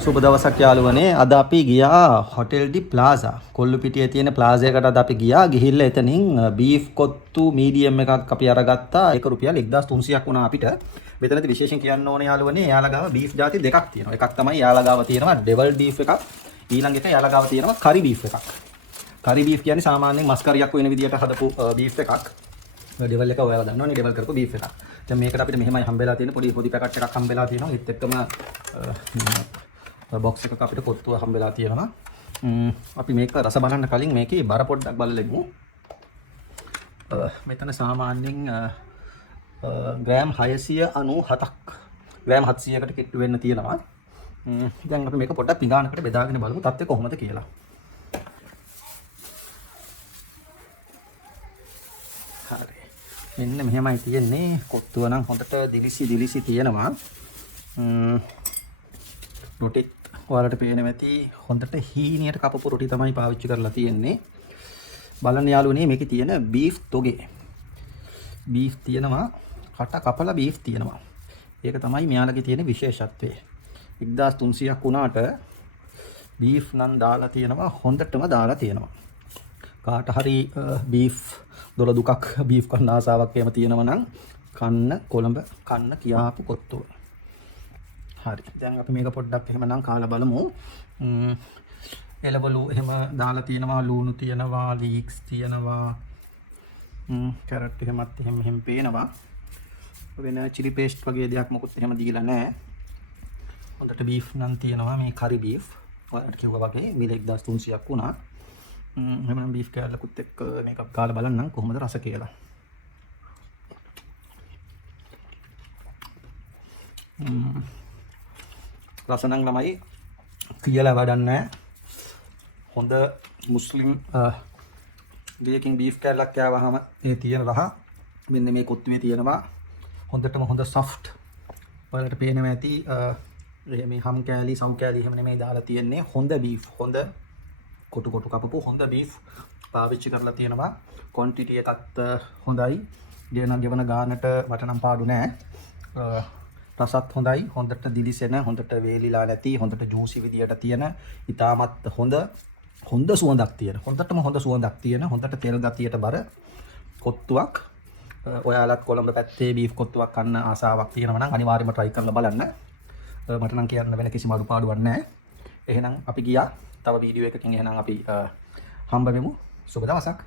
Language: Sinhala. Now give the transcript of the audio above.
සුබ දවසක් යාළුවනේ. අද අපි ගියා හොටෙල් ඩි ප්ලාසා. කොල්ලුපිටියේ තියෙන ප්ලාසා එකට අද අපි ගියා. ගිහිල්ලා එතනින් බීෆ් කොත්තු මීඩියම් එකක් අපි අරගත්තා. ඒක රුපියල් 1300ක් වුණා අපිට. මෙතනදී විශේෂයෙන් කියන්න ඕනේ යාළුවනේ, එයාලා ගාව බීෆ් ಜಾති දෙකක් තියෙනවා. එකක් තමයි එයාලා ගාව තියෙනවා ඩෙවල් බීෆ් එකක්. ඊළඟ එක එයාලා ගාව තියෙනවා කරි බීෆ් එකක්. කරි බීෆ් කියන්නේ සාමාන්‍යයෙන් මස් කරියක් වෙන විදියට හදපු බීෆ් එකක්. ඩෙවල් එක ඔයාලා දන්නවනේ, ඩෙවල් කරපු බීෆ් එකක්. දැන් මේකට අපිට මෙහෙමයි හම්බෙලා තියෙන පොඩි පැකට් එකක් හම්බෙලා තියෙනවා. ඒත් එක්කම බොක්ස් එකක අපිට කොත්තුව හම්බෙලා තියෙනවා. අපි මේක රස බලන්න කලින් මේකේ බර පොඩ්ඩක් බලලෙමු. මෙතන සාමාන්‍යයෙන් ග්‍රෑම් 697ක් ග්‍රෑම් 700කට කිට්ටු වෙන්න තියෙනවා. දැන් අපි මේක පොඩ්ඩක් පිඟානකට බෙදාගෙන බලමු තත්ත්වය කොහොමද කියලා. හරි. මෙන්න මෙහෙමයි තියෙන්නේ. කොත්තුව නම් හොඳට දිලිසි තියෙනවා. රොටි ඔයාලට පේනවා ඇති හොඳට හීනියට කපපු රොටි තමයි පාවිච්චි කරලා තියෙන්නේ. බලන්න යාළුවනේ මේකේ තියෙන බීෆ් තොගේ. බීෆ් තියෙනවා, කට කපලා බීෆ් තියෙනවා. ඒක තමයි මෙයාලගේ තියෙන විශේෂත්වය. 1300ක් වුණාට බීෆ් නම් දාලා තියෙනවා, හොඳටම දාලා තියෙනවා. කාට හරි බීෆ් දොළ දුකක් බීෆ් කන්න ආසාවක් එහෙම තියෙනවා නම් කන්න කොළඹ කන්න කියාපු කොත්තුව. හරි. දැන් අපි මේක පොඩ්ඩක් එහෙමනම් කාලා බලමු. එළවලු එහෙම දාලා තියෙනවා, ලුණු තියෙනවා, ලීක්ස් තියෙනවා. කැරට් එහෙම පේනවා. වෙන චිලි පේස්ට් වගේ දෙයක් මොකුත් එහෙම දීලා නැහැ. හොඳට බීෆ් නම් තියෙනවා. මේ කරි බීෆ් ඔයාලට කිව්වා වගේ මිල 1300ක් වුණා. එහෙනම් බීෆ් කෑල්ලකුත් එක්ක මේක කාලා බලන්නම් කොහොමද රස කියලා. රස නම් ළමයි කියලා වැඩක් නැහැ. හොඳ මුස්ලිම් දෙයකින් බීෆ් කෑල්ලක් කෑවහම මේ තියෙන රහ මෙන්න මේ කොත්තුවේ තියෙනවා. හොඳටම හොඳ සොෆ්ට්. ඔයාලට පේනවා ඇති මේ හම් කෑලි සව් කෑලි එහෙම නෙමෙයි දාලා තියෙන්නේ. හොඳ බීෆ්, හොඳ කොටු කපපු හොඳ බීෆ් පාවිච්චි කරලා තියෙනවා. ක්වොන්ටිටි එකත් හොඳයි. ගෙවන ගානට මට නම් පාඩු නැහැ. රසත් හොඳයි, හොඳට දිලිසෙන, හොඳට වේලිලා නැති, හොඳට ජූසි විදියට තියෙන, ඉතාමත් හොඳ සුවඳක් තියෙන, හොඳටම හොඳ සුවඳක් තියෙන, හොඳට තෙල් ගතියට බර කොත්තුවක්. ඔයාලත් කොළඹ පැත්තේ බීෆ් කොත්තුවක් කන්න ආසාවක් තියෙනවා නම් අනිවාර්යයෙන්ම try කරලා බලන්න. මට නම් කියන්න වෙන කිසිම අඩුපාඩුවක් නැහැ. එහෙනම් අපි ගියා තව වීඩියෝ එකකින්. එහෙනම් අපි හම්බ වෙමු. සුබ දවසක්.